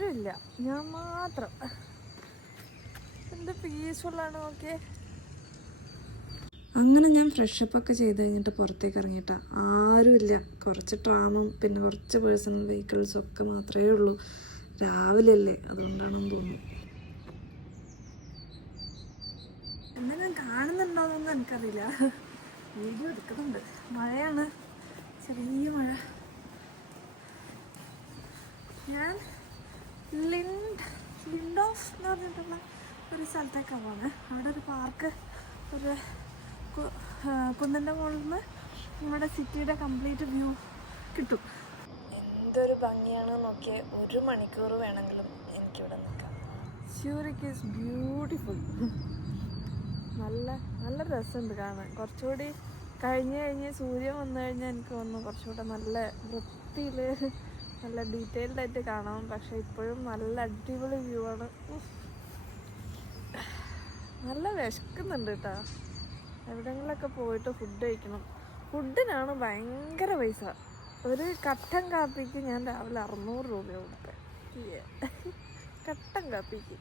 ആരുമില്ല, ഞാൻ മാത്രം. എന്ത് പീസ്ഫുള്ളാണ് നോക്കിയേ. അങ്ങനെ ഞാൻ ഫ്രഷപ്പൊക്കെ ചെയ്ത് കഴിഞ്ഞിട്ട് പുറത്തേക്ക് ഇറങ്ങിയിട്ടാ. ആരുമില്ല. കുറച്ച് ട്രാമും പിന്നെ കുറച്ച് പേഴ്സണൽ വെഹിക്കിൾസും ഒക്കെ മാത്രമേ ഉള്ളൂ. രാവിലെ അല്ലേ, അതുകൊണ്ടാണെന്ന് തോന്നുന്നു. എന്തെങ്കിലും കാണുന്നുണ്ടോയെന്നൊന്നും എനിക്കറിയില്ല. വീഡിയോ എടുക്കുന്നുണ്ട്. മഴയാണ്, ചെറിയ മഴ. ഞാൻ ലിൻഡോഫ് എന്ന് പറഞ്ഞിട്ടുള്ള ഒരു സ്ഥലത്തേക്കാണ് പോകുന്നത്. അവിടെ ഒരു പാർക്ക്, ഒരു കുന്നിൻ്റെ മുകളിൽ നിന്ന് നമ്മുടെ സിറ്റിയുടെ കംപ്ലീറ്റ് വ്യൂ കിട്ടും. എന്തൊരു ഭംഗിയാണ് നോക്കിയേ. 1 മണിക്കൂർ വേണമെങ്കിലും എനിക്കിവിടെ നിൽക്കാം. സ്യൂറിക്ക് ഈസ് ബ്യൂട്ടിഫുൾ. നല്ല രസമുണ്ട് കാണാൻ. കുറച്ചുകൂടി കഴിഞ്ഞ് സൂര്യൻ വന്നു കഴിഞ്ഞാൽ എനിക്ക് തോന്നുന്നു കുറച്ചുകൂടെ നല്ല വൃത്തിയിൽ നല്ല ഡീറ്റെയിൽഡ് ആയിട്ട് കാണാം. പക്ഷെ ഇപ്പോഴും നല്ല അടിപൊളി വ്യൂ ആണ്. നല്ല വിശക്കുന്നുണ്ട് കേട്ടോ. എവിടെയെങ്കിലുമൊക്കെ പോയിട്ട് ഫുഡ് കഴിക്കണം. ഫുഡിനാണ് ഭയങ്കര പൈസ. ഒരു കട്ടൻ കാപ്പിക്ക് ഞാൻ രാവിലെ 600 രൂപ കൊടുത്തേ. കട്ടൻ കാപ്പിക്ക്